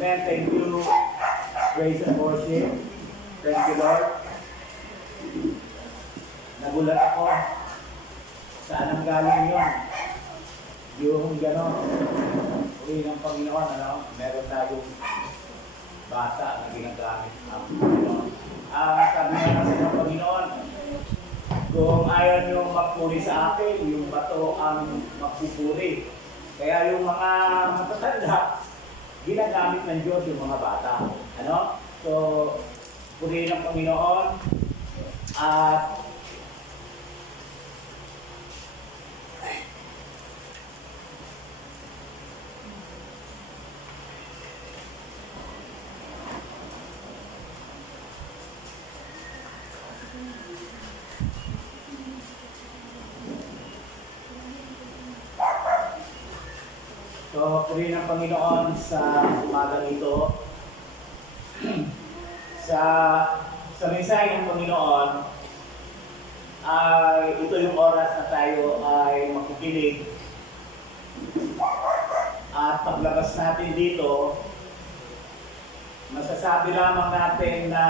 Amen. Thank you. Praise and worship. Thank you, Lord. Nagulat ako. Saan ang galing yun? Yung gano'n. Uli ng Panginoon, ano? Meron tayong bata na ginagamit ang Panginoon. Sabi nga kasi ng Panginoon, kung ayaw nyo magpuri sa akin, yung bato ang magpupuri. Kaya yung mga matatanda, ginagamit ng Diyos yung mga bata. Ano? So, purihin ng Panginoon at so, purihin ng Panginoon sa umagang ito. sa mensahe ng Panginoon ay ito yung oras na tayo ay makikinig at paglabas natin dito, masasabi lamang natin na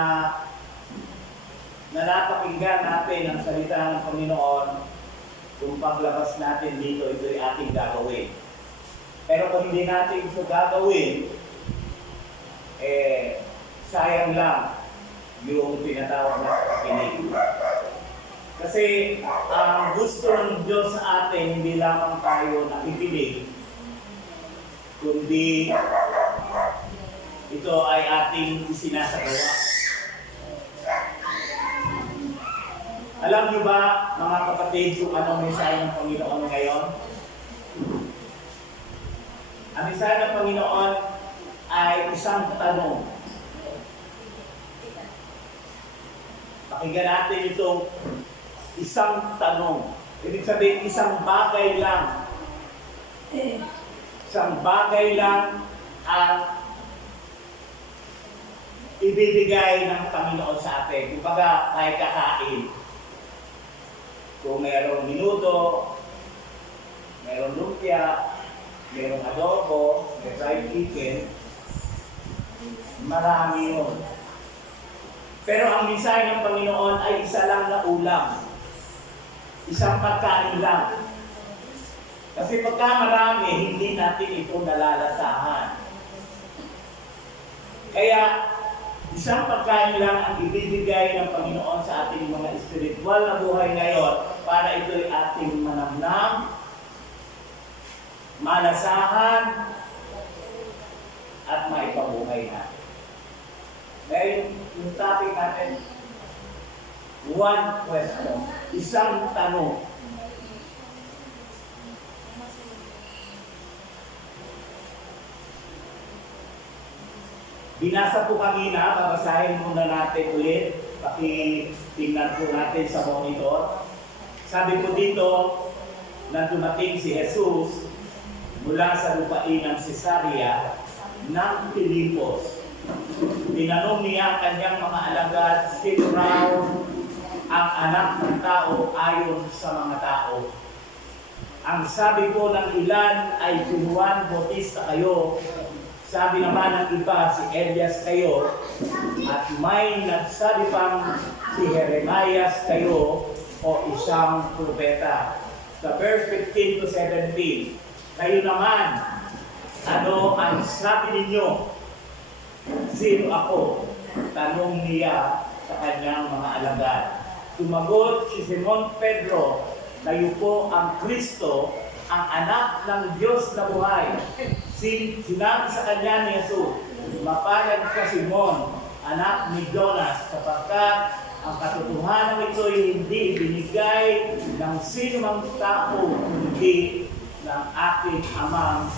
napakinggan natin ang salita ng Panginoon. Kung paglabas natin dito, ito ay ating gagawin. Pero kung hindi natin ito gagawin, sayang lang yung tinatawag na pakikinig. Kasi ang gusto ng Diyos sa atin, hindi lamang tayo nakikinig, kundi ito ay ating isinasagawa. Alam niyo ba, mga kapatid, kung anong mensahe ng Panginoon ngayon? Ang mensahe ng Panginoon ay isang tanong. Pakinggan natin itong isang tanong. Ibig sabihin, isang bagay lang. Isang bagay lang ang ibibigay ng Panginoon sa atin. Kumbaga, kahit kakain. Kung mayroong minuto, mayroong lumpia, mayroong adobo, may fried chicken, marami yun. Pero ang mensahe ng Panginoon ay isa lang na ulam. Isang pagkain lang. Kasi pagka marami, hindi natin ito nalalasahan. Kaya, isang pagkain lang ang ibibigay ng Panginoon sa ating mga espiritual na buhay ngayon para ito'y ating manamnam, malasahan, at maipabuhay natin. Ngayon, yung topic natin, one question, isang tanong. Binasa po kanina, babasahin muna natin ulit, pakitingnan po natin sa monitor. Sabi po dito, na dumating si Jesus mula sa lupain ng Cesarea ng Pilipos. Tinanong niya ang kanyang mga alagad, sino raw ang anak ng tao ayon sa mga tao. Ang sabi po ng ilan ay si Juan Bautista kayo, sabi naman ng iba si Elias kayo, at may nagsabi pang si Jeremias kayo o isang propeta. Sa verse 15 to 17, kayo naman, ano ang sabi ninyo? Sino ako? Tanong niya sa kanyang mga alagad. Sumagot si Simon Pedro, kayo po ang Kristo, ang anak ng Diyos na buhay. Sinabi sa kanya ni Jesus, mapalad ka Simon, anak ni Jonas, sapagkat ang katotohanan ito ay hindi binigay ng sino mang tao, kundi ng aking amang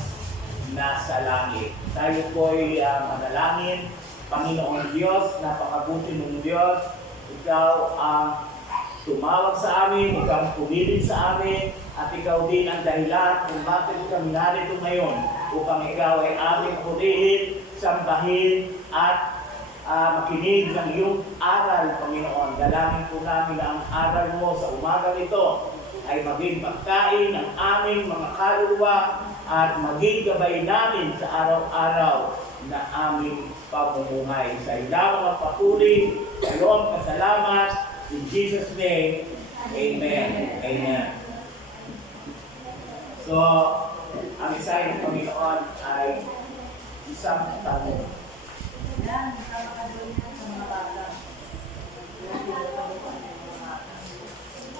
nasa langit. Tayo po ay manalangin. Panginoong Diyos, napakabuti mong Diyos. Ikaw ang tumawag sa amin, ikaw ang pumili sa amin, at ikaw din ang dahilan kung bakit kami narito ngayon upang ikaw ay aming purihin, sambahin, at makinig ng iyong aral, Panginoon. Dalangin po namin na ang aral mo sa umaga nito ay maging pagkain ng aming mga kaluluwa at maging gabay namin sa araw-araw na aming pamumuhay. Sa ilang magpapuri, kalong pasalamat, in Jesus' name, Amen. Amen. So, ang isa ng Panginoon ay isang tanong. Yan, nakakadulong sa mga bata.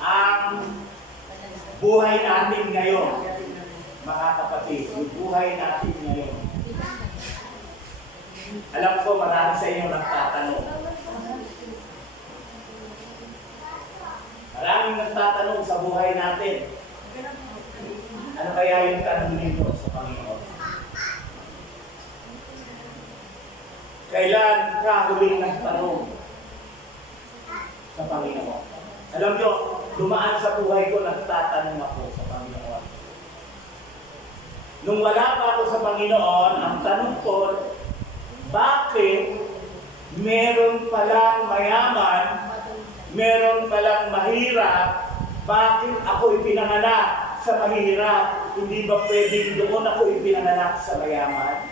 Ang buhay natin ngayon, mga kapatid, yung buhay natin ngayon. Alam ko marami sa inyo nagtatanong. Maraming nagtatanong sa buhay natin. Ano kaya yung tanong nito sa Panginoon? Kailan ka huling nagtanong sa Panginoon? Alam nyo, dumaan sa buhay ko, nagtatanong ako sa Panginoon. Nung wala pa ako sa Panginoon, ang tanong ko, bakit meron palang mayaman, meron palang mahirap, bakit ako ipinanganak sa mahirap? Hindi ba pwedeng doon ako ipinanganak sa mayaman?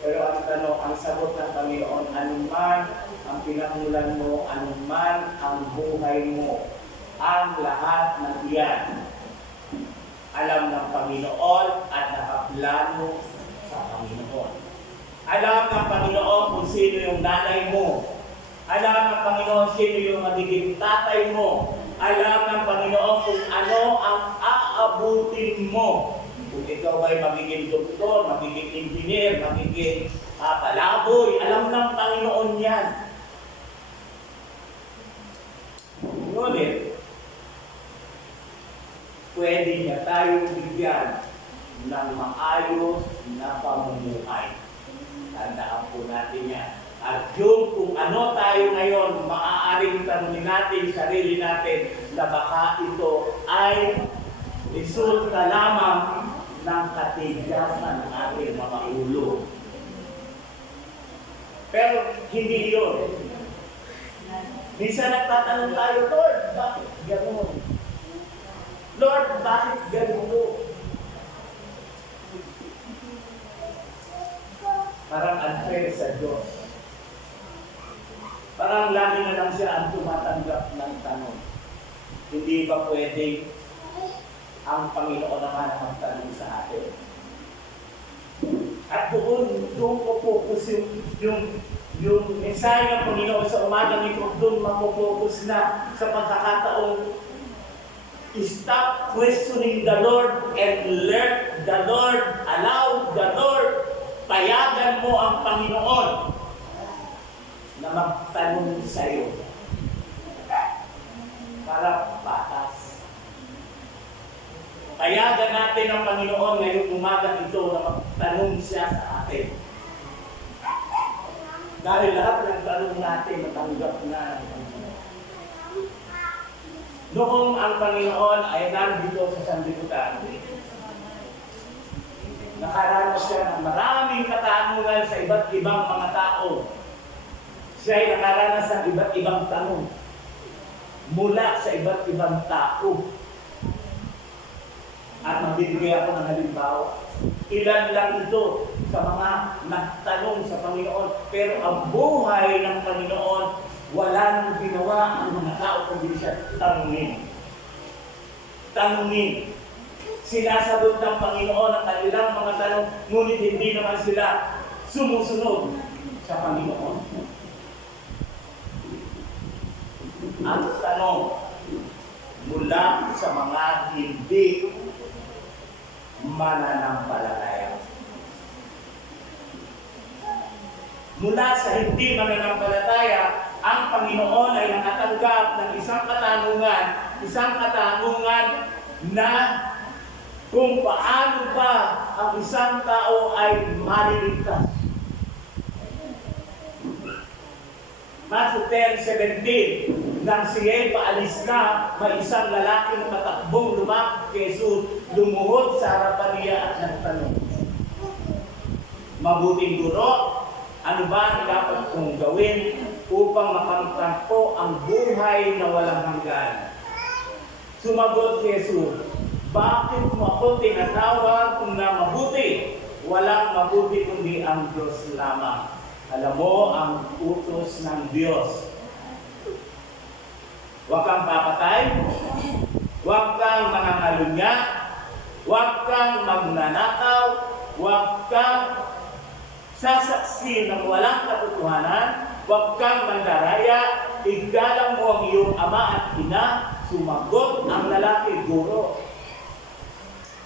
Pero ang tanong, ang sagot ng Panginoon, anuman ang pinagmulan mo, anuman ang buhay mo, ang lahat ng iyan, alam ng Panginoon at nakaplano sa Panginoon. Alam ng Panginoon kung sino yung nanay mo. Alam ng Panginoon sino yung magiging tatay mo. Alam ng Panginoon kung ano ang aabutin mo. Kung ikaw ay magiging doktor, magiging engineer, magiging palaboy, alam ng Panginoon yan. Ngunit, pwede niya tayong bigyan ng maayos na pamumuhay. Tandaan po natin yan. At yung kung ano tayo ngayon, maaaring tanongin natin sarili natin na baka ito ay resulta lamang ng katigasan ng ating mga ulo. Pero hindi yun. Minsan nagtatanong tayo, Lord, bakit gano'n? Lord, bakit ganito? Parang unfair sa Diyos. Parang lagi na lang siya ang tumatanggap ng tanong. Hindi ba pwedeng ang Panginoon naman ang magtanong sa atin? At doon ko focus yung mensahe ng Panginoon sa umaga nito, doon mapofocus na sa pagkakataong stop questioning the Lord and let the Lord, allow the Lord, payagan mo ang Panginoon na magtanong sa iyo para patas. Payagan natin ang Panginoon ngayong umaga ito na magtanong siya sa atin. Dahil lahat ng tanong natin natanggap na ng Panginoon. Noong ang Panginoon ay nandito sa sanlibutan, nakaranas siya ng maraming katanungan sa iba't ibang mga tao. Siya ay nakaranas ng iba't ibang tanong mula sa iba't ibang tao. At magbibigay ako ng halimbawa. Ilan lang ito sa mga nagtanong sa Panginoon. Pero ang buhay ng Panginoon, wala nang ginawa ang mga tao kundi siya tanungin. Tanungin. Sinasagot ng Panginoon ang kanilang mga tanong, ngunit hindi naman sila sumusunod sa Panginoon. Ang tanong mula sa mga hindi mananampalataya. Mula sa hindi mananampalataya, ang Panginoon ay nakatanggap ng isang katanungan na kung paano ba ang isang tao ay maliligtas. Matthew 10:17, nang siya'y paalis na, may isang lalaking tatakbong lumapit kay Jesus, lumuhod sa harapan niya at nagtanong, "Mabuting guro, ano ba ang dapat kong gawin upang makamtan ko ang buhay na walang hanggan?" Sumagot si Jesus, "Bakit mo ako tinatawag na mabuti? Walang walang mabuti kundi ang Diyos lamang. Alam mo ang utos ng Diyos. Huwag kang papatay, huwag kang mangangalunya, huwag kang magnanakaw, huwag kang sasaksi ng walang katotohanan, huwag kang mandaraya, igalang mo ang iyong ama at ina. Sumagot ang lalaki, Guro.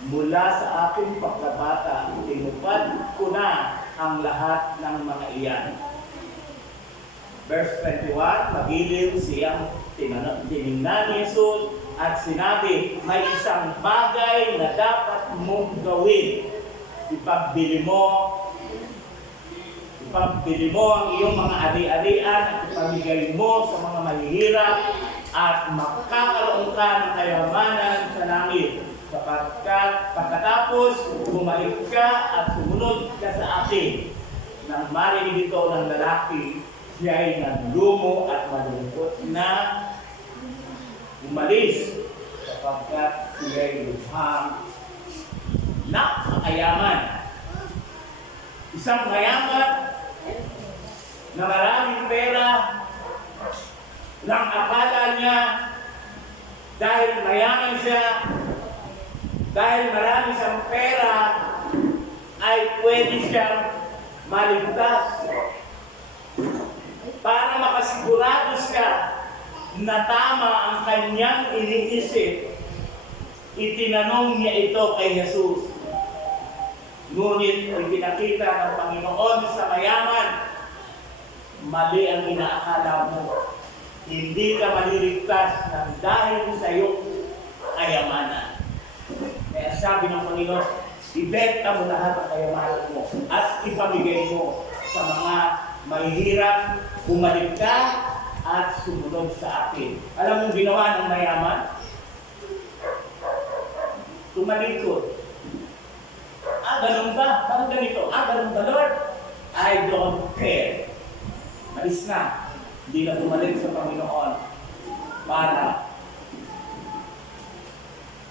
Mula sa aking pagkabata, tinupad ko na ang lahat ng mga iyan. Verse 21, magiliw siyang tiningnan ni Jesus at sinabi, may isang bagay na dapat mong gawin. Ipagbili mo ang iyong mga ari-arian at ipamigay mo sa mga mahihirap at makakaroon ka ng kayamanan sa langit. Sapagkat pagkatapos bumalik ka at sumunod ka sa akin. Nang marinig ito ng lalaki, siya ay naglumo at malungkot na umalis sapagkat siya ay lubhang napakayaman. Isang mayaman na maraming pera nang akala niya dahil mayaman siya, dahil marami siyang pera, ay pwede siyang maligtas. Para makasigurado siya na tama ang kanyang iniisip, itinanong niya ito kay Jesus. Ngunit ipinakita ng Panginoon sa mayaman, mali ang inaakala mo. Hindi ka maliligtas ng dahil sa iyong kayamanan. Kaya sabi ng Panginoon, ibenta mo lahat ang kayamanan mo at ipamigay mo sa mga mahihirap, bumalik ka at sumunod sa akin. Alam mo ginawa ng mayaman? Tumalikod. Ganun ba? Parang ganito. Ganun ba, Lord? I don't care. Malis na. Hindi na bumalik sa Panginoon para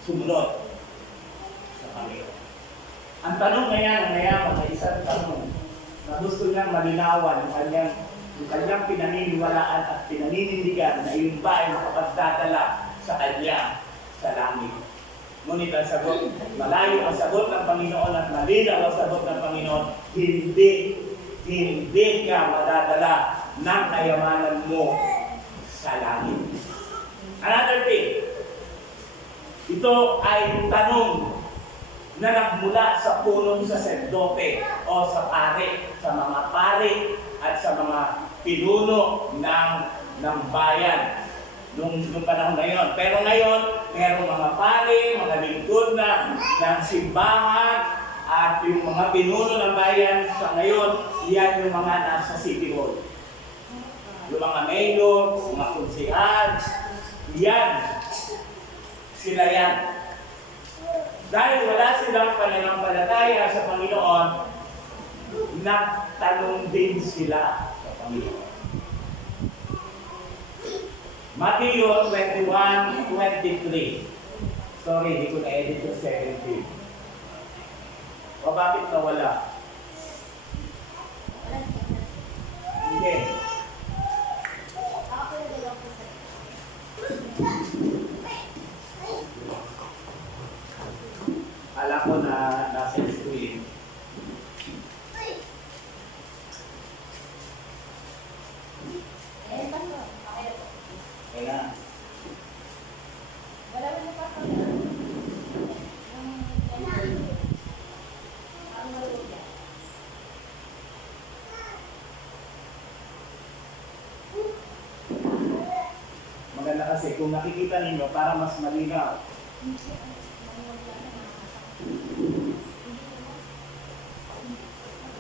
sumunod sa Panginoon. Ang tanong ngayon ng mayaman ay isang tanong na gusto niyang malinawan yung kanyang pinaniniwalaan at pinaninindigan na yung ba ay makapagdadala sa kanya sa langit. Ngunit ang sagot, malayo ang sagot ng Panginoon at malinaw ang sagot ng Panginoon, hindi ka madadala ng kayamanan mo sa langit. Another thing, ito ay tanong na nagmula sa punong saserdote o sa pare, sa mga pare at sa mga pinuno ng bayan nung panahon na yun. Pero ngayon, merong mga pare, mga lingkod ng simbahan at yung mga pinuno ng bayan sa ngayon, yan yung mga nasa City Hall. Yung mga mayor, mga konsehal, yan. Sila yan. Dahil wala silang pananampalataya sa Panginoon, nagtanong din sila sa Panginoon. Matthew 21:23. Sorry, hindi ko na-edit yung 17. O bakit nawala? Hindi. Alam ko na nasa screen. Kaya maganda kasi kung nakikita ninyo para mas malinaw.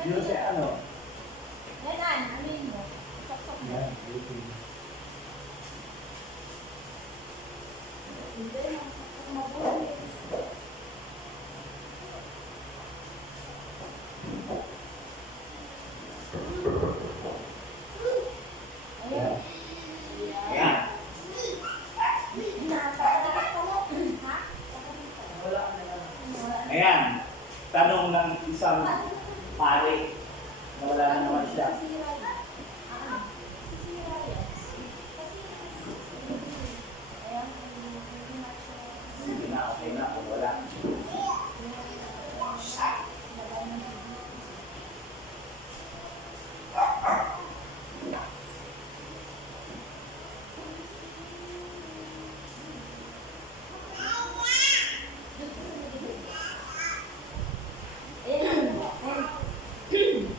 Yun siya ano? Yan, amin mo. Yan. Hindi, mabuhay. Yan. Yan. Ayan. Tanong ng isang pare. Nawala na naman siya. Sige na, okay na, kung wala.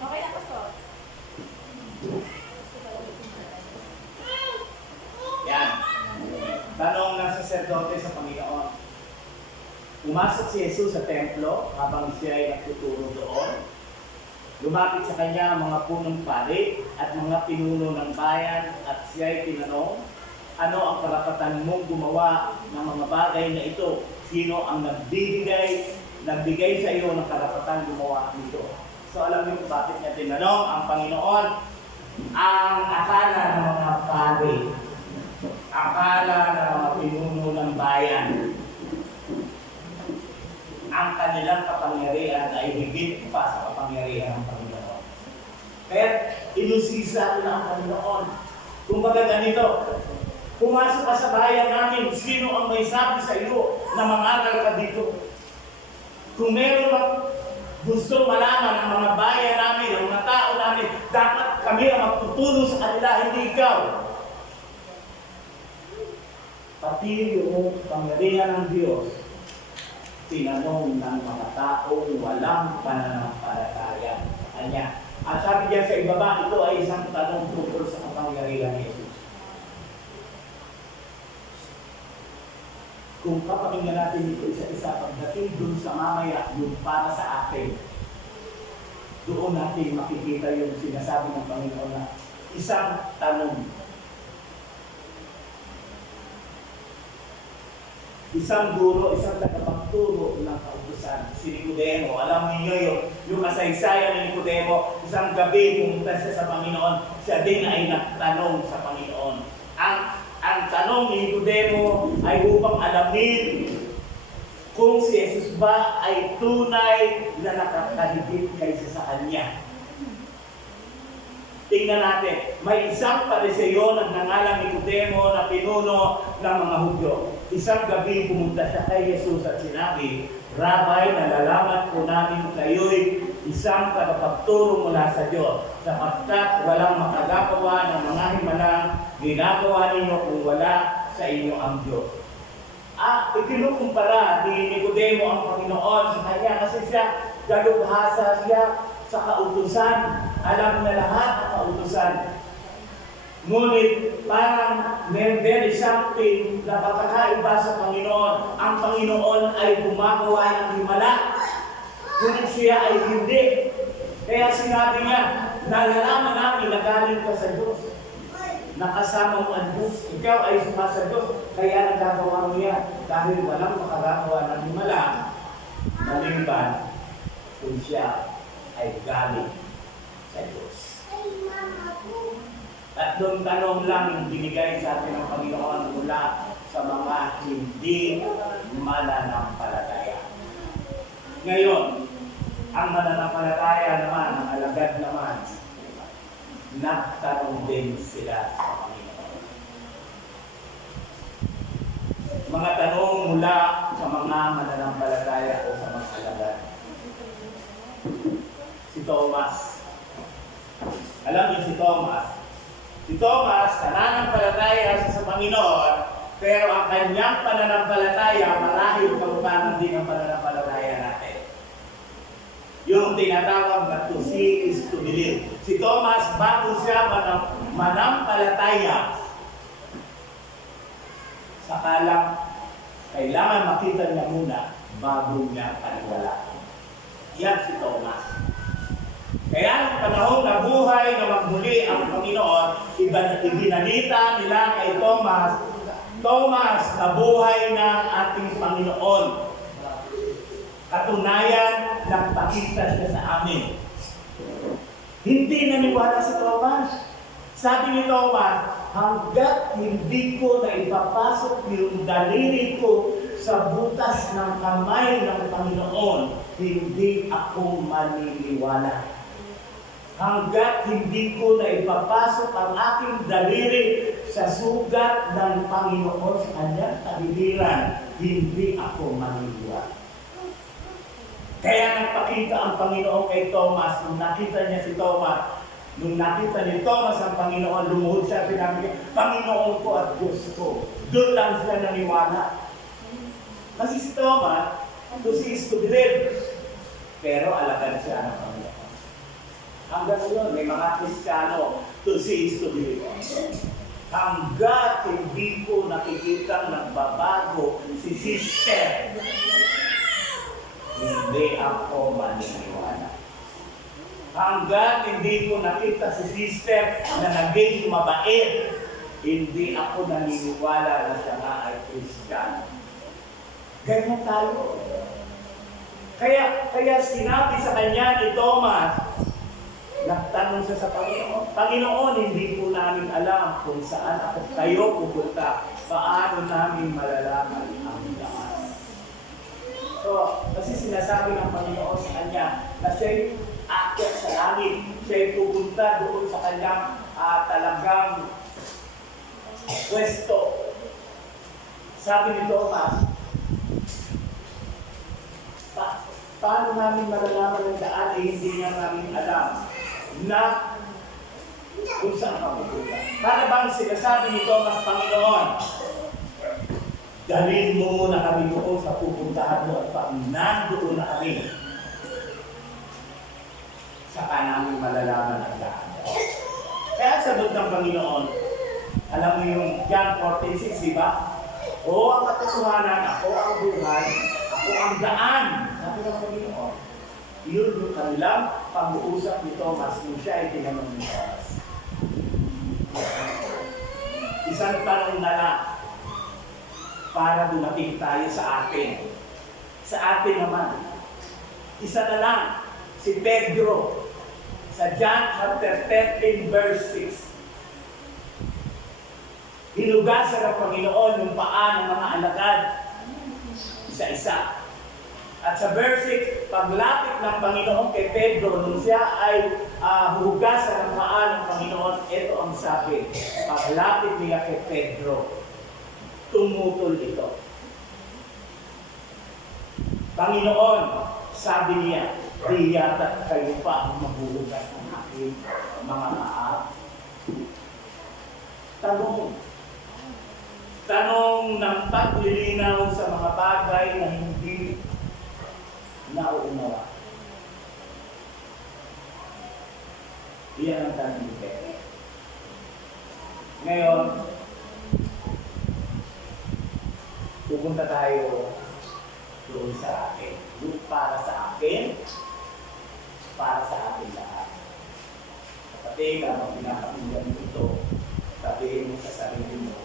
Okay na po. Yan. Tanong ng saserdote sa Panginoon. Pumasok si Jesus sa templo habang siya ay nagtuturo doon. Lumapit sa kanya ang mga punong pari at mga pinuno ng bayan at siya ay tinanong, ano ang karapatan mong gumawa ng mga bagay na ito? Sino ang nagbigay sa iyo ng karapatan gumawa nito? So alam niyo kung bakit niya tinanong ang Panginoon? Ang akala ng mga pari, akala ng mga pinuno ng bayan, ang kanilang kapangyarihan ay higit pa sa kapangyarihan ng Panginoon. Kaya inusisa na ang Panginoon. Kung baga ganito, pumasok ka sa bayan namin, sino ang may sabi sa iyo na mangaral ka dito? Kung meron bang gusto malaman ng mga bayan namin, ng mga tao namin, dapat kami ang magtutulong sa kanila, hindi ikaw. Pati yung pangyarihan ng Diyos, tinanong ng mga taong walang pananampalataya sa Kanya. At sabi niya sa ibaba, ito ay isang tanong tungkol sa kapangyarihan ni Jesus. Kung kapakinggan natin ito isa-isa, pagdating dun sa mamaya, yung para sa atin, doon natin makikita yung sinasabi ng Panginoon na isang tanong. Isang guro, isang tagapagturo ng kautusan, si Nicodemo. Alam niyo yung kasaysayan ni Nicodemo, isang gabi pumunta siya sa Panginoon, siya din ay nagtanong sa Panginoon. Ang tanong ni Nicodemo ay upang alamin kung si Jesus ba ay tunay na nakakahigit kaysa sa Kanya. Tingnan natin, may isang Pariseo na nangalang Nicodemo na pinuno ng mga Hudyo. Isang gabi pumunta siya kay Jesus at sinabi, Rabay, nalalaman po namin kayo'y isang tagapagturo mula sa Diyos, sapagkat walang makagagawa ng mga himalang ginagawa ninyo kung wala sa inyo ang Diyos. Ikinukumpara ni Nicodemo ang Panginoon sa kanya kasi siya dalubhasa siya sa kautusan. Alam na lahat ang kautusan. Ngunit parang very something na pagkakaiba sa Panginoon. Ang Panginoon ay gumagawa ng himala. Ngunit siya ay hindi. Kaya sinabi niya, nalalaman namin na galing ka sa Diyos. Nakasama mo ang Diyos. Ikaw ay sumasa Diyos. Kaya nagagawa mo yan. Dahil walang makagagawa ng himala. Maliban kung siya ay galing sa Diyos. Tatlong tanong lang yung binigay sa atin ng Panginoon mula sa mga hindi mananampalataya. Ngayon, ang mananampalataya naman, ang alagad naman, nagtanong din sila sa Panginoon. Mga tanong mula sa mga mananampalataya o sa mga alagad. Si Thomas. Alam niyo si Thomas? Si Thomas, nananampalataya siya sa Panginoon, pero ang kanyang pananampalataya marahil kalupanan din ang pananampalataya natin. Yung tinatawag na to see is to believe. Si Thomas, bago siya manampalataya, sakalang kailangan makita niya muna bago niya paniwalaan. Yan si Thomas. Kaya ng panahon na buhay na magmuli ang Panginoon, ibinalita nila kay Thomas, Thomas, nabuhay ng ating Panginoon. Katunayan, nagpakita siya sa amin. Hindi naniwala si Thomas. Sabi ni Thomas, hanggat hindi ko na ipapasok yung daliri ko sa butas ng kamay ng Panginoon, hindi ako maniniwala. Hanggat hindi ko na ipapasok ang aking daliri sa sugat ng Panginoon sa kanyang tagiliran, hindi ako maniniwala. Kaya nagpakita ang Panginoon kay Thomas. Nung nakita niya si Thomas, nung nakita ni Thomas ang Panginoon, lumuhod siya, sinabi niya, Panginoon ko at Diyos ko. Doon lang sila naniwala. Kasi si Thomas, to see is to believe. Pero alagad siya ng Panginoon. Hanggang ngayon, may mga Kristiyano, to see is to believe. Hanggat hindi ko nakikita nagbabago si sister, hindi ako maniniwala. Hanggat hindi ko nakita si sister na naging mabait, hindi ako naniniwala na siya nga ay Kristiyano. Ganyan tayo. Kaya sinabi sa kanya ni Thomas, nagtanong siya sa Panginoon, Panginoon, hindi po namin alam kung saan ako kayo pupunta. Paano namin malalaman ang daan? So, kasi sinasabi ng Panginoon sa kanya na siya'y aakyat sa langit, siya'y pupunta doon sa kanyang talagang pwesto. Sabi ni Thomas, paano namin malalaman ang daan hindi nga namin alam na kung saan ka pupunta? Para bang sinasabi ni Thomas, Panginoon, dalhin mo muna kami doon sa pupuntahan mo at pag nandoon na kami, saka namin malalaman ang daan. Kaya sagot ng Panginoon, alam mo yung John 14:6, di ba? O ang katotohanan, ako ang buhay, ako ang daan. Sabi ng Panginoon, yun yung kanilang pag-uusap ni Thomas nung siya ay tinanong ni Thomas. Isang tanong na lang para dumating tayo sa atin. Sa atin naman, isa na lang, si Pedro, sa John chapter 13 verse 6. Hinugasan ng Panginoon yung paa ng mga alagad, isa-isa. At sa verse 6, paglapit ng Panginoon kay Pedro, nung siya ay hugasan ng paa ng Panginoon, ito ang sabi, paglapit niya kay Pedro, tumutol ito. Panginoon, sabi niya, di yata kayo pa ang maghuhugas ng aking mga paa. Tanong ng paglilinaw sa mga bagay na hindi nauunawa. Iyan ang tanong ni Pedro. Ngayon, pupunta tayo doon sa akin. Doon para sa akin, para sa atin lahat. Kapatid, ang pinapakinggan mo ito, sabihin mo sa sarili mo,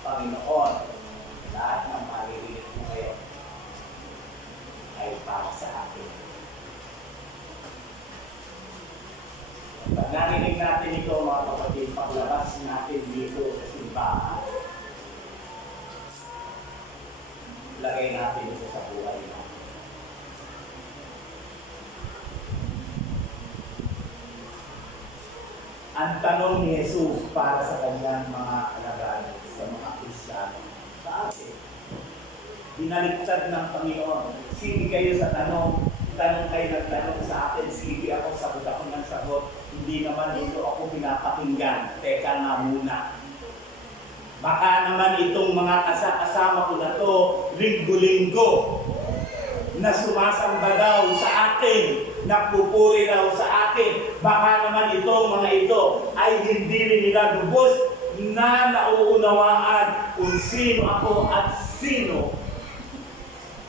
Panginoon, lahat ng maririnig mo ngayon ay para sa akin. Pag narinig natin ito, mga kapatid, paglabas natin dito sa simbahan, lagay natin ito sa buhay natin. Ang tanong ni Jesus para sa kanyang mga alagad, sa mga Kristiyano, sa atin. Binaliktad ng Panginoon. Sige kayo sa tanong kayo nagtanong sa akin, sige ako, sagot ako ng sagot. Hindi naman dito ako pinapakinggan. Teka nga muna. Baka naman itong mga kasama ko na to, linggo-linggo, na sumasamba daw sa akin, nagpupuri daw sa akin. Baka naman itong mga ito ay hindi rin nila lubos na nauunawaan kung sino ako at sino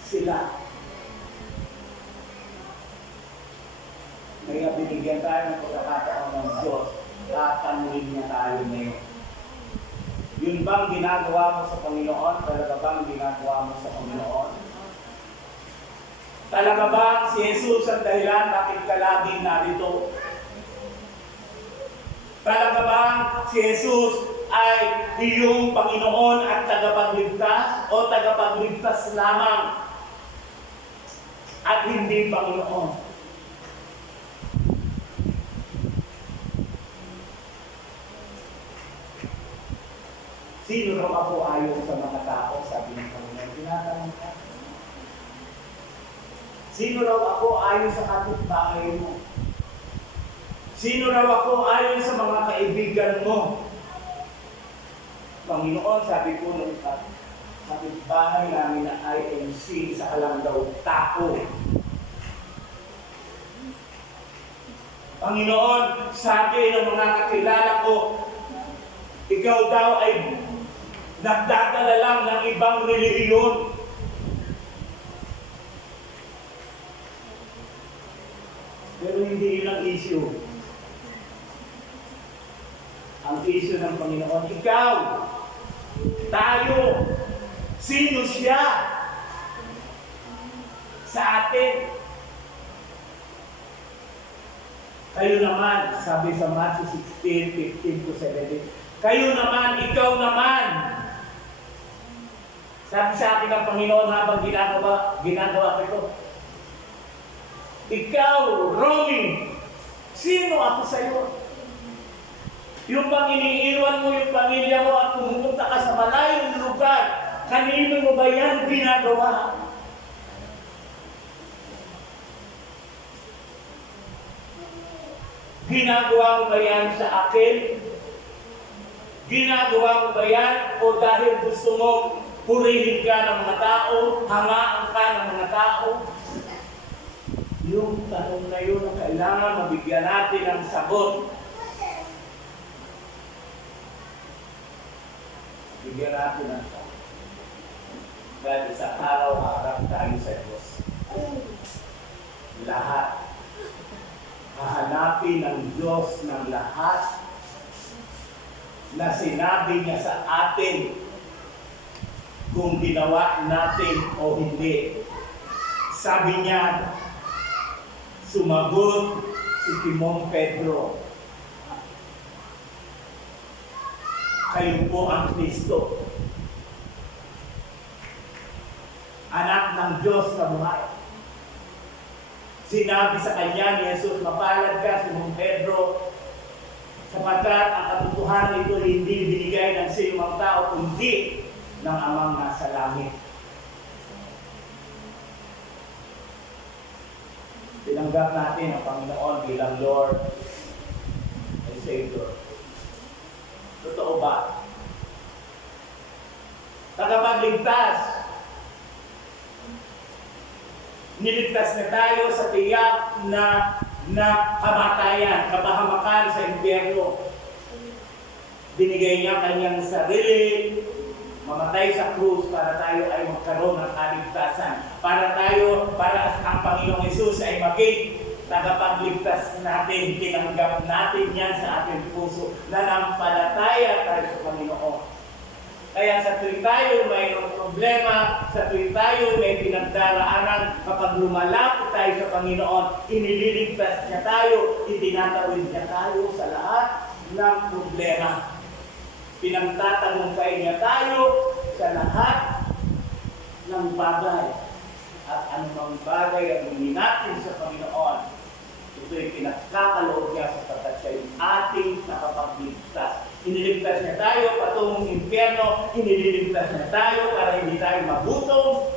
sila. Kaya binigyan tayo ng pagkakataon ng Diyos, tatanungin niya tayo ngayon. Yun bang ginagawa mo sa Panginoon? Talaga bang ginagawa mo sa Panginoon? Talaga ba si Jesus ang dahilan bakit ka laging narito? Talaga ba si Jesus ay iyong Panginoon at tagapagligtas o tagapagligtas lamang at hindi Panginoon? Sino raw ako ayon sa mga tao? Sabi ng Panginoon. Tinatanong ka. Sino raw ako ayon sa kapitbahay mo? Sino raw ako ayon sa mga kaibigan mo? Panginoon, sabi ko nung kapitbahay namin na IMC, isa ka lang daw tao. Panginoon, sabi ng mga kakilala ko, ikaw daw ay nagdadala lang ng ibang relihiyon. Pero hindi yun ang issue. Ang issue ng Panginoon, ikaw, tayo, sino siya sa atin? Kayo naman, sabi sa Matthew 16:15-17, kayo naman, ikaw naman. Sabi sa akin ng Panginoon habang ginagawa ko ito, ikaw, Romy, sino ako sa iyo? Yung bang iniiwan mo yung pamilya mo at pumunta ka sa malayong lugar, kanino mo ba yan ginagawa? Ginagawa mo ba yan sa akin? Ginagawa mo ba yan o dahil gusto mo purihin ka ng mga tao, hangaan ka ng mga tao? Yung tanong na yun ang kailangan mabigyan natin ng sagot. Bigyan natin ng sagot. Dahil sa araw harap tayo sa Diyos. Lahat. Hahanapin ng Diyos ng lahat na sinabi niya sa atin kung ginawa natin o hindi. Sabi niya, sumagot si Simon Pedro, kayo po ang Kristo, anak ng Diyos na buhay. Sinabi sa kanya ni Jesus, mapalad ka, Simon Pedro, sapagkat ang katotohanan ito hindi binigay ng sinumang tao, kundi ng Amang nasa langit. Tinanggap natin ang Panginoon bilang Lord and Savior. Totoo ba? Tagapagligtas. Niligtas na tayo sa tiyak na kamatayan, kabahamakan sa impyerno. Binigay niya kanyang sarili, mamatay sa krus para tayo ay magkaroon ng kaligtasan. Para ang Panginoong Hesus ay maging tagapagligtas natin, tinanggap natin yan sa ating puso, nanampalataya tayo sa Panginoon. Kaya sa tuwing tayo mayroong problema, sa tuwing tayo may pinagdaraanan, kapag lumalapit tayo sa Panginoon, inililigtas niya tayo, itinatawid niya tayo sa lahat ng problema. Pinagtatanggay niya tayo sa lahat ng bagay. At anumang bagay ang hindi natin sa Panginoon, ito'y pinagkakaloob niya sapagkat siya yung ating nakapagligtas. Iniligtas niya tayo patungong impyerno, iniligtas niya tayo para hindi tayo magutom,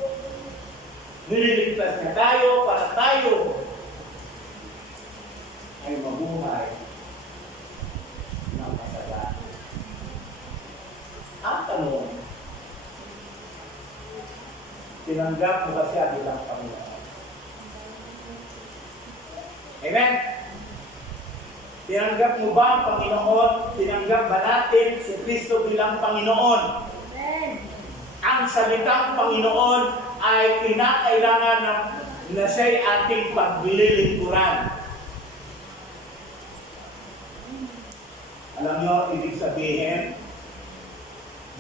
nililigtas niya tayo para tayo ay mabuhay ng masaya. Ang tanong, tinanggap mo ba siya bilang Panginoon? Amen? Tinanggap mo ba ang Panginoon? Tinanggap ba natin si Kristo bilang Panginoon? Amen. Ang salitang Panginoon ay kinakailangan na siya'y ating paglilingkuran. Alam nyo, ibig sabihin,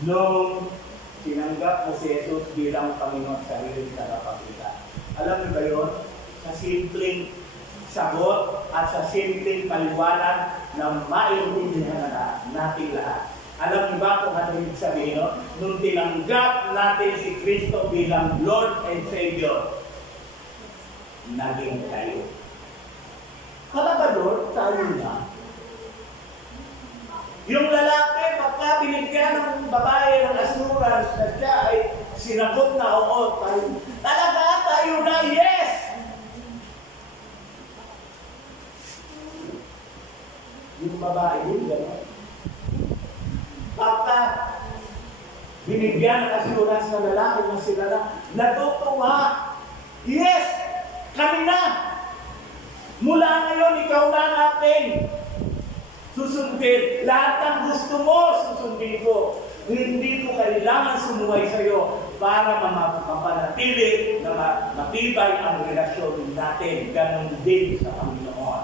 nung tinanggap mo si Jesus bilang Panginoon sa sarili na kapagita. Alam niyo ba yun? Sa simpleng sagot at sa simpleng paliwanag na maintindihan na natin lahat. Alam niyo ba kung ano ibig sabihin nun? Nung tinanggap natin si Kristo bilang Lord and Savior, naging tayo. Kala ba, Lord, tayo na? Yung lalaki, pagka binigyan ng babae ng assurance na siya ay sinagot na, oo, tayo. Talaga, tayo na, yes! Yung babae yun, gano'n. Pagka binigyan ng assurance ng lalaki na sila na, natutuwa, yes! Kami na! Mula ngayon, ikaw na natin! Susundin. Lahat ng gusto mo, susundin ko. Hindi ko kailangan sumuway sa iyo para mapanatili na matibay ang relasyon natin. Ganon din sa Panginoon.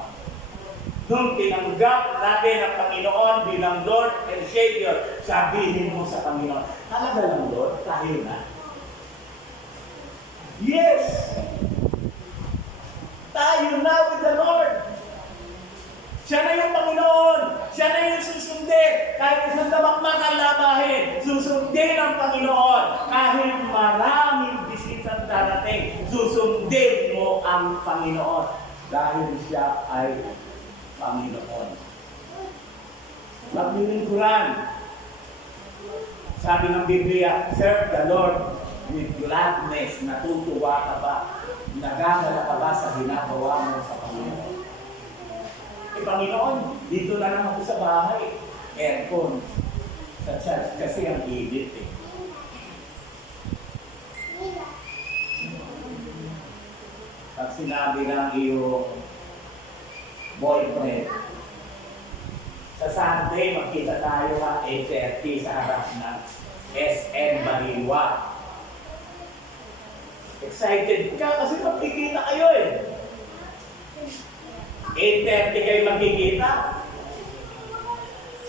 Nung tinanggap natin ang Panginoon bilang Lord and Savior, sabihin mo sa Panginoon, talaga lang, Lord, tayo na. Yes! Tayo na with the Lord. Siya na yung Panginoon. Siya na yung susundin. Kahit isang damakmak ang labahin, susundin ang Panginoon. Kahit maraming bisitang darating, susundin mo ang Panginoon. Dahil siya ay Panginoon. Maglilingkuran. Sabi ng Biblia, serve the Lord with gladness. Natutuwa ka ba? Nagagala ka ba sa ginagawa mo sa Panginoon? Panginoon, dito na lang ako sa bahay. Aircon. Sa church kasi ang init eh. Pag sinabi ng iyong boyfriend, sa Sunday, magkita tayo at 8:30 sa harap ng SM Baliwa. Excited ka kasi magkikita kayo eh. 8:30 kayo magkikita.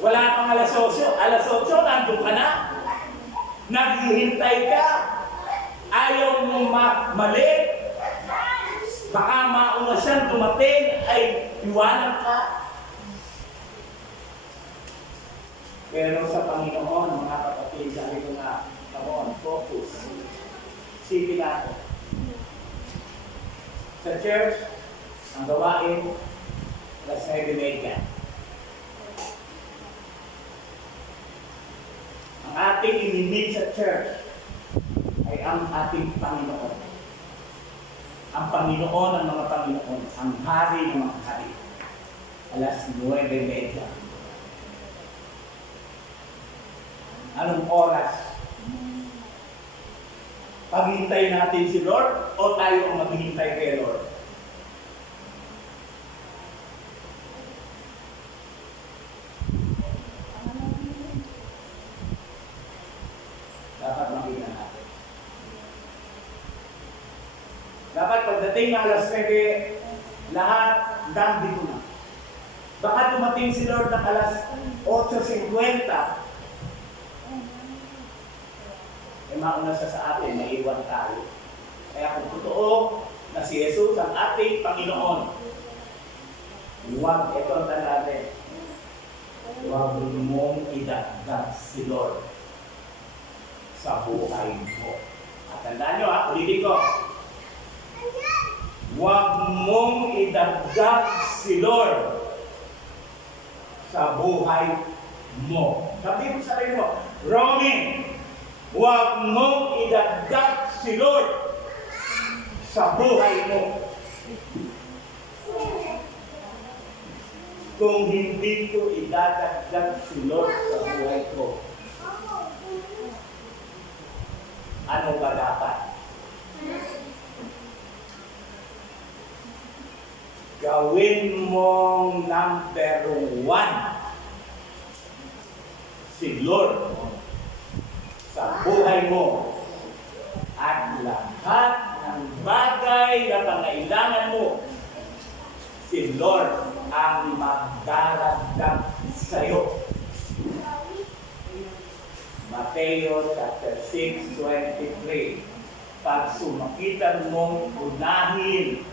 Wala pang alas 8. Alas 8, nandun ka na. Naghihintay ka. Ayaw mo mali. Baka mauna siyang dumating, ay iwanan ka. Pero sa Panginoon, mga kapatid, sabi ko nga, come on, focus. Sipin natin. Sa church, ang gawain, alas 9:30. Ang ating inimig sa church ay ang ating Panginoon. Ang Panginoon ng mga Panginoon, ang Hari ng mga Hari. Alas 9:30. Anong oras? Paghihintay natin si Lord o tayo ang maghihintay kay Lord? Dapat makita natin. Dapat pagdating ng alas 9, lahat dito na. Baka dumating si Lord ng alas 8:50. Mauna siya sa atin, naiwan tayo. Kaya kung totoo na si Jesus ang ating Panginoon, huwag, ito ang tanda natin, huwag mong idagdag si Lord sa buhay mo. At tandaan nyo, ulitin ko, huwag mong idagdag si Lord sa buhay mo. Sabihin mo sa sarili mo, Romy, huwag mong idagdag si Lord sa buhay mo. Kung hindi ko idadagdag si Lord sa buhay ko, ano ba dapat? Gawin mong number 1 si Lord sa buhay mo at lahat ng bagay na pangailangan mo, si Lord ang magdaragdag sa iyo. Mateo chapter 6:23. Pag sumakitan mong unahin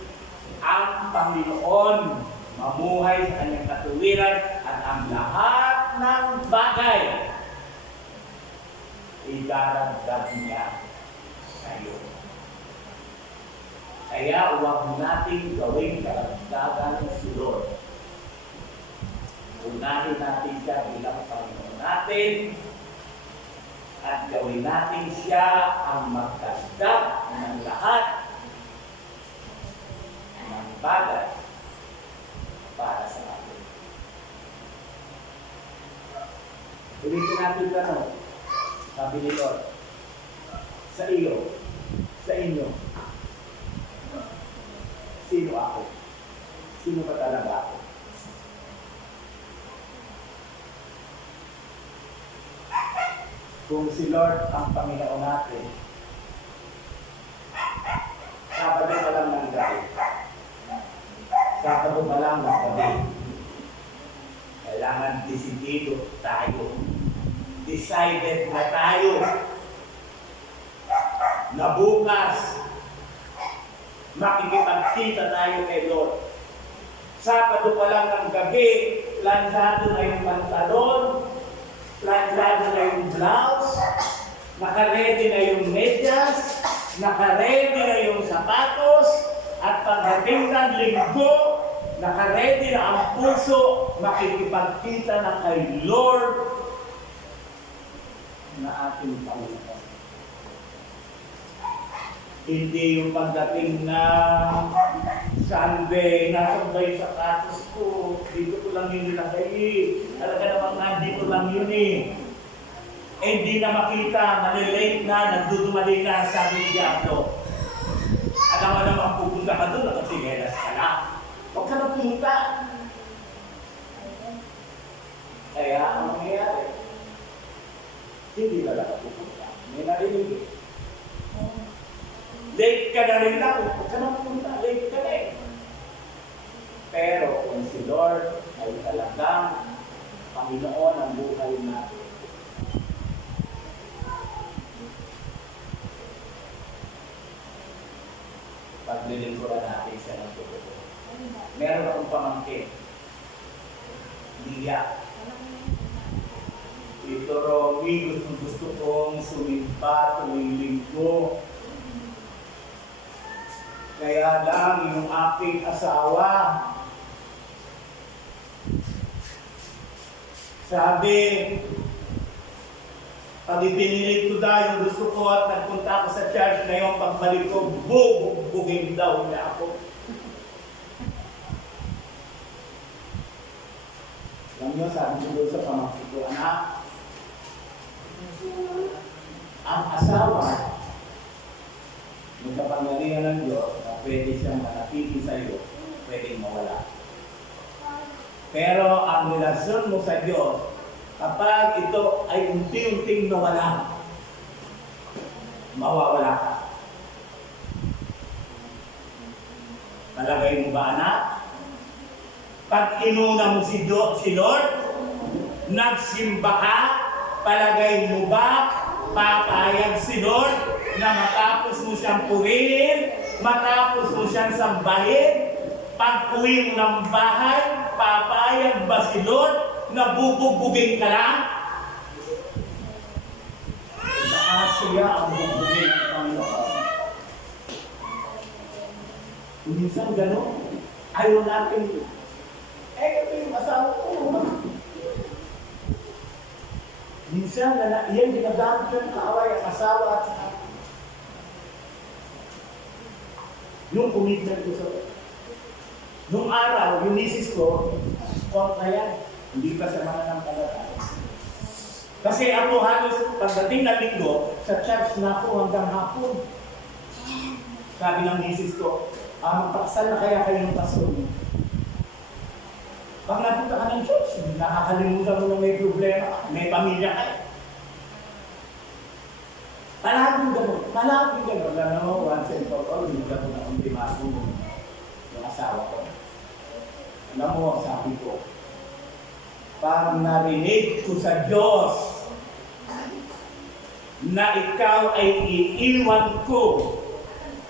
ang Panginoon, mamuhay sa kanyang katuwiran at ang lahat ng bagay idaragdag niya sa iyo. Kaya huwag natin gawing karagdagan si Lord. Unahin natin siya bilang Panginoon natin at gawin natin siya ang magdagdag ng lahat ng bagay para sa atin. Ulitin natin tanong. Sabi ni Lord, sa iyo, sa inyo, sino ako? Sino ba talaga ako? Kung si Lord ang Panginoon natin, Sabado pa lang ng gabi. Sabado pa lang ng gabi. Kailangan desidido tayo. Decided na tayo na bukas makikipagkita tayo kay Lord. Sabado pa lang ng gabi, lanzado na yung pantalon, lanzado na yung blouse, nakaredy na yung medyas, nakaredy na yung sapatos, at pagdating ng linggo, nakaredy na ang puso, makikipagkita na kay Lord na ating Panginoon. Hindi yung pagdating na Sunday, nasabay sa katos ko, dito ko lang yun nilagay. Talaga naman nga, dito lang yun eh. Eh, hindi na makita, malilate na, nagdudumali na, sabi ni Diablo. Alam mo naman, pupunta ka doon, nakasigelas ka na. Huwag ka na pumunta. Kaya, ang mangyayari, hindi na lang pupunta. May narinig. Late ka na rin lang, huwag ka na pumunta, late ka na eh. Pero kung si Lord ay talagang Panginoon ang buhay natin, paglilingkuran natin siya ng totoo. Meron akong pamangkin, Lia. Ito, Romy, gusto kong sumimba tuwing linggo. Kaya lang yung aking asawa, sabi, pag ipinilit ko daw yung gusto ko at nagpunta ako sa church na yung pagbalik ko, bubugbugin daw niya ako. Alam niyo, sabi ko doon sa pamangkin ko, anak, ang asawa, may kapangyarihan ng Diyos na pwede siyang manatili sa iyo, pwedeng mawala. Pero ang relasyon mo sa Diyos, kapag ito ay unti-unting nawala, mawawala ka. Palagay mo ba, anak? Pag inuna mo si Lord, nagsimba ka, palagay mo ba, papayag si Lord na matapos mo siyang purihin, matapos mo siyang sambahin, pag uwi mo ng bahay, papayag ba si Lord na bubugbugin ka lang? Baka siya ang bubugbugin ng Panginoon. Minsan gano'n, ayaw natin. Ito yung asawa ko. Minsan, yan ginagamit yung kaaway ang asawa at saka yung commitment ko sa nung araw, yung misis ko, kontra yan. Hindi pa sa mga ng palatay. Kasi ako halos pagdating na linggo, sa church na ako hanggang hapon. Sabi ng misis ko, magpaksal na kaya kayo ng pastor. Pag napunta ka ng church, nakakalimutan mo na may problema, may pamilya ka. Palaging gano'n. Alam mo, once and for all, hindi ako na ultimato yung asawa ko. Alam mo, sabi ko, pag narinig ko sa Diyos na ikaw ay iiwan ko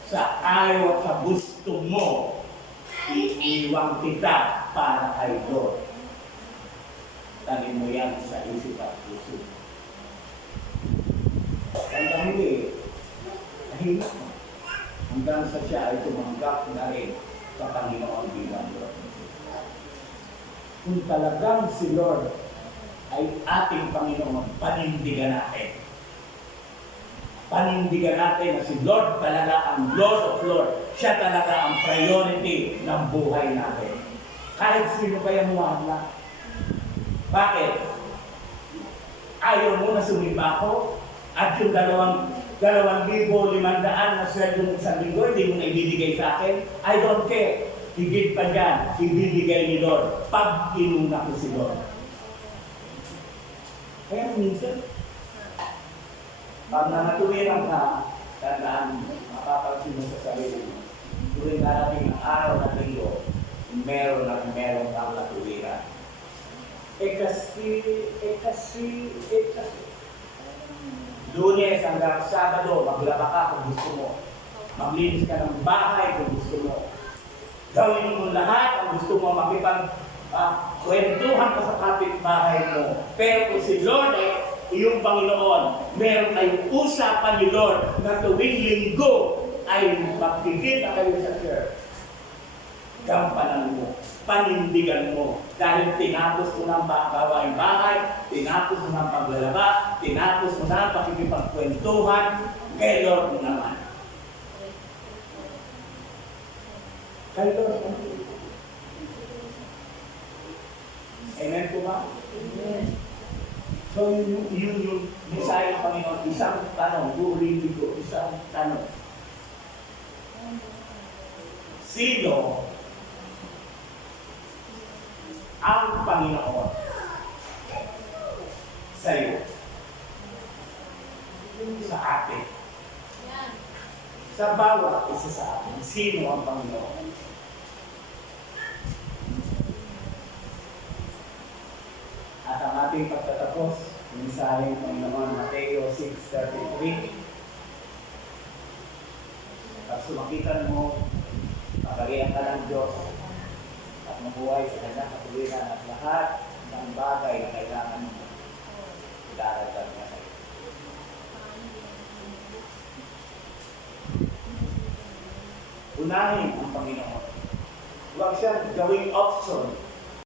sa ayaw at sa gusto mo, iiwan kita para kay Lord. Tangin mo yan sa isip at puso. Hanggang hindi, nahimik mo. Hanggang sa siya ay tumanggap na rin sa Panginoon bilang Lord. Kung talagang si Lord ay ating Panginoon, panindigan natin. Panindigan natin na si Lord talaga ang Lord of Lord. Siya talaga ang priority ng buhay natin. Kahit sino kaya muwala. Bakit? Ayaw mo na sumimba ko at yung 2,500 na sweldo ng isang linggo, hindi mo na ibibigay sa akin. I don't care. Higit pa dyan, ibibigay ni Lord pag inuna ko si Lord. Kaya minsan, pag nanatuwiran ka, tandaan, makapansin mo sa sarili mo. Tuwing darating ang araw na linggo, meron kang katuwiran. Kasi. Lunes hanggang Sabado, maglaba ka kung gusto mo. Maglinis ka ng bahay kung gusto mo. Gawin mo lahat ang gusto mo, kwentuhan ka sa kapitbahay mo. Pero kung si Lord ay iyong Panginoon, meron kayong usapan ni Lord na tuwing linggo ay magkikita kayo sa church. Gampanan mo, panindigan mo, dahil tinapos mo ng gawain bahay, tinapos mo ng paglalaba, tinapos mo na pakikipagkwentuhan, kay Lord mo naman. Kay Lord mo. Amen po ba? Amen. So yung mensahe ng Panginoon, isang tanong, uulitin ko, isang tanong. Sino ang Panginoon sa iyo? Sa atin. Sa bawat isa sa atin, sino ang Panginoon? At ang ating pagtatapos, mensahe ng Panginoon, Mateo 6:33. Pag sumakitan mo, pagkariyan ka ng Diyos, at mabuhay sa kanyang katuwiran at lahat ng bagay na kailangan mo, idaragdag niya sa'yo. Unahin ang Panginoon. Huwag siyang gawing option